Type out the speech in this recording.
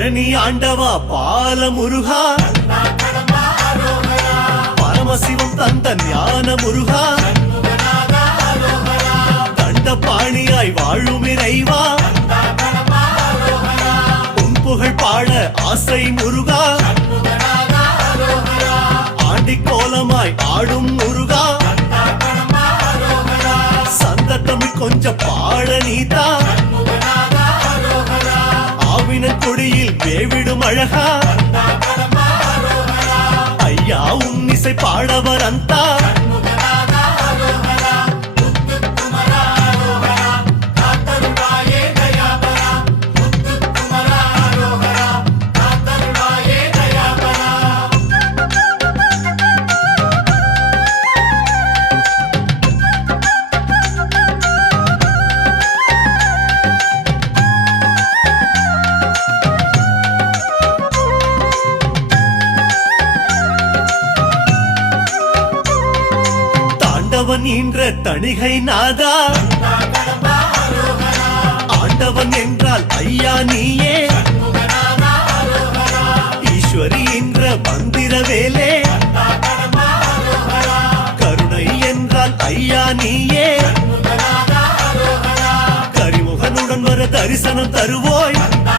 பழனி ஆண்டவா பால முருகா பரமசிவம் தந்த ஞான முருகா. தண்டபாணியாய் வாழும் இறைவா. உன் புகழ் பாட ஆசை முருகா. ஆண்டி கோலமாய் ஆடும் முருகா. சந்த தமிழ் கொஞ்சம் பாட நீதா. ஆவினன் கொடியில் மேவிடும் அழகா? ஐயா உன் இசை பாடவர் அந்தா. ஆண்டவன் என்ற தணிகை நாதா. ஆண்டவன் என்றால் ஐயா நீயே. ஈஸ்வரி என்ற மந்திர வேலே. கருணை என்றால் ஐயா நீயே. கரிமுகனுடன் வர தரிசனம் தருவோய்.